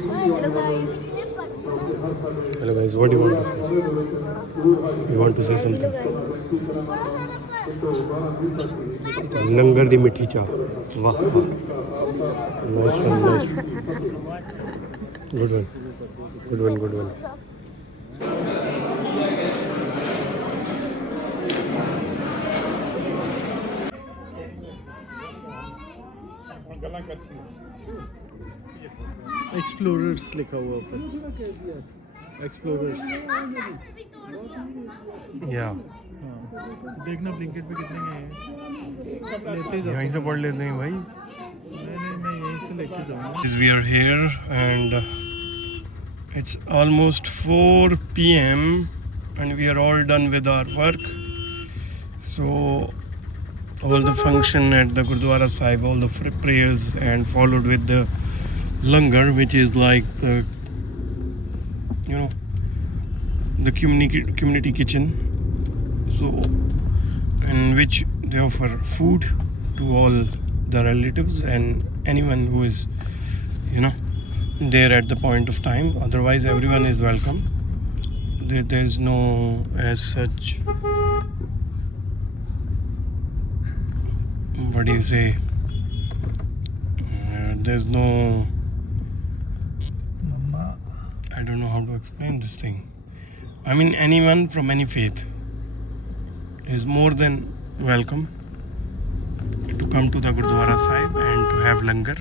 Hello guys. Hello guys, what do you want to say? You want to say Hello something? guys. लंगर दी मिठी चाह वाह वाह nice one nice good one good one good one explorers लिखा हुआ ऊपर explorers या देखना Blinkit पे कितने के हैं लेते ही यहीं से पढ़ लेते हैं भाई नहीं मैं यहीं से लेके जाऊँगा We are here and it's almost 4 p.m. and we are all done with our work. So all the function at the Gurdwara Sahib, all the prayers and followed with the langar, which is like the, you know, the community kitchen. So in which they offer food to all the relatives and anyone who is, you know, there at the point of time. Otherwise everyone is welcome. There is no as such, what do you say, there's no, I don't know how to explain this thing. I mean anyone from any faith is more than welcome to come to the Gurdwara Sahib and to have langar.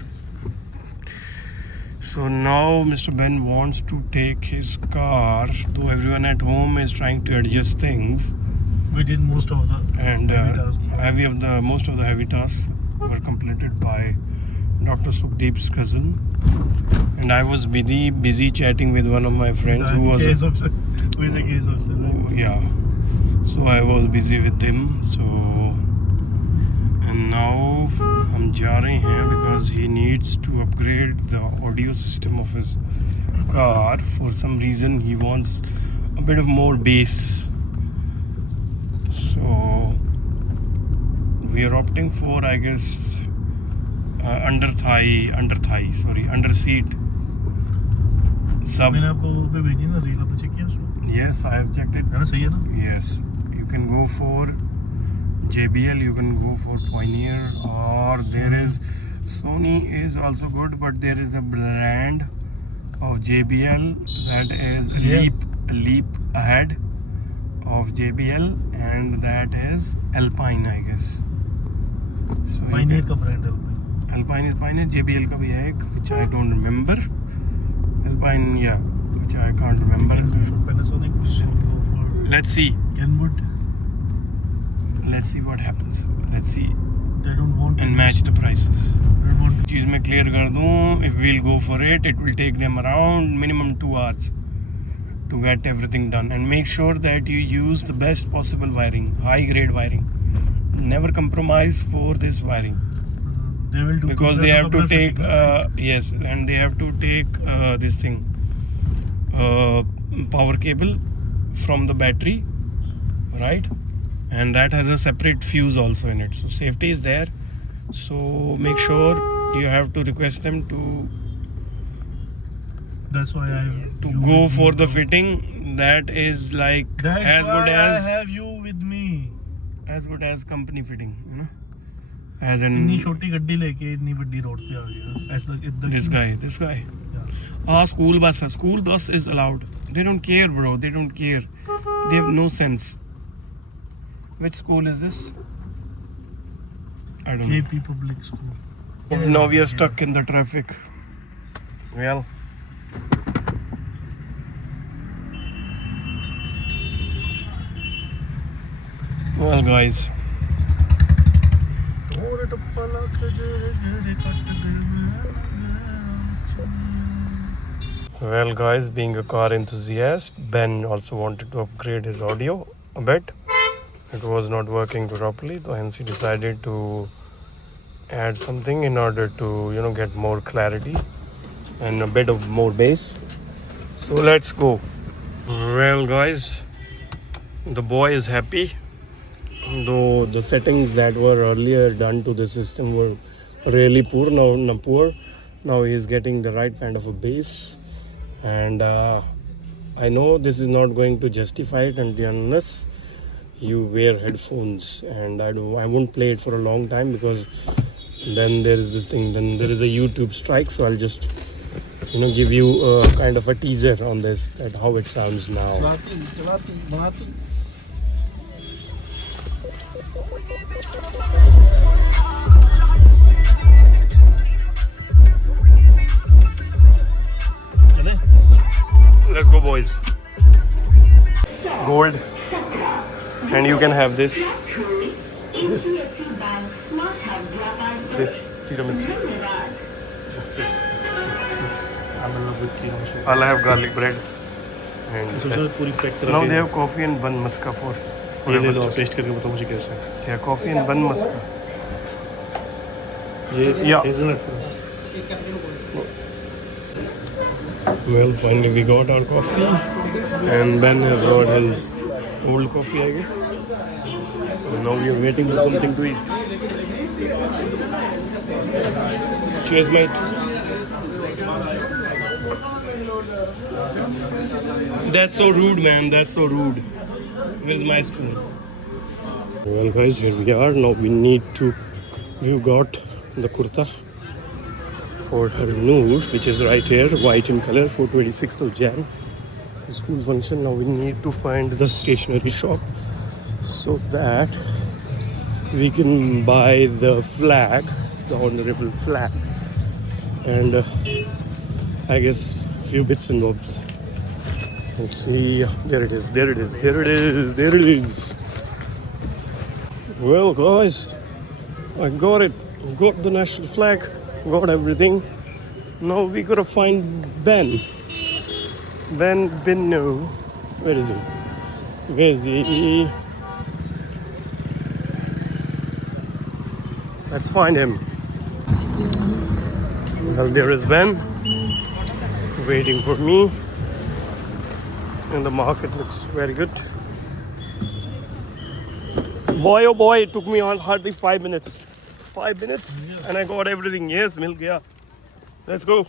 So now Mr. Ben wants to take his car, though everyone at home is trying to adjust things. We did most of the And heavy tasks. most of the heavy tasks were completed by Dr. Sukhdeep's cousin. And I was busy chatting with one of my friends who was case officer. Who is a case officer, right? yeah. So I was busy with him. So and now I'm जा रहे हैं because he needs to upgrade the audio system of his car. For some reason he wants a bit of more bass. So we are opting for, I guess, under seat sub. मैंने आपको वो पे भेजी ना reel, आपने check किया उसमें? Yes, I have checked it. है ना, सही है ना? Yes, you can go for JBL, you can go for Pioneer, or there is Sony is also good, but there is a brand of JBL that is a leap ahead of JBL, and that is Alpine, I guess. So Pioneer का brand है Alpine is Pioneer, JBL का भी है एक, which I don't remember. Alpine, yeah, which I can't remember. Panasonic, we can go for Let's see. Kenwood. Let's see what happens. Let's see They don't want and match the prices. They don't want चीज़ मैं clear कर दूँ, if we'll go for it, it will take them around minimum 2 hours to get everything done. And make sure that you use the best possible wiring, high grade wiring. Never compromise for this wiring. they will do Because they have to take yes, and they have to take this thing power cable from the battery, right? And that has a separate fuse also in it, so safety is there. So make sure you have to request them to That's why I go for the fitting that is like That's as why good I as have you with me. company fitting, you know, as in इतनी छोटी गड्डी लेके इतनी बड़ी road पे आ गया ऐसा इधर this guy. School bus is allowed. They don't care, bro. They don't care. They have no sense. Which school is this? I don't know. KP Public School. Now we are stuck in the traffic. Well, guys, being a car enthusiast, Ben also wanted to upgrade his audio a bit. It was not working properly, so hence he decided to add something in order to, you know, get more clarity and a bit of more bass. So let's go. Well, guys, the boy is happy, though the settings that were earlier done to the system were really poor. Now poor. Now he is getting the right kind of a bass, and I know this is not going to justify it unless you wear headphones, and I won't play it for a long time because then there is this thing, then there is a YouTube strike. So I'll just give you a kind of a teaser on this, that how it sounds now. Let's go, boys. Gold, and you can have this tiramisu. This. I'm in love with tiramisu. I'll have garlic bread. And पूरी pack करा now they have coffee and bun maska for. ये ले लो, आप test करके बताओ मुझे कैसा है. Yeah, coffee and bun maska. ये Yeah. hazelnut. Well, finally we got our coffee, and Ben has got his old coffee, I guess. And now we are waiting for something to eat. Cheers, mate. That's so rude, man. That's so rude. Where's my spoon? Well, guys, here we are. Now we've got the kurta for her Noor, which is right here, white in color, for 26th of Jan. School function. Now we need to find the stationery shop so that we can buy the flag, the honorable flag, and I guess few bits and bobs. Let's see. There it is. There it is. There it is. There it is. Well, guys, I got it. Got the national flag. Got everything. Now we gotta find Ben. Ben Binno. Where is he? Where is he? Let's find him. Well, there is Ben, waiting for me. And the market looks very good. Boy, oh boy, it took me hardly 5 minutes. 5 minutes, and I got everything. Yes, mil gaya. Let's go.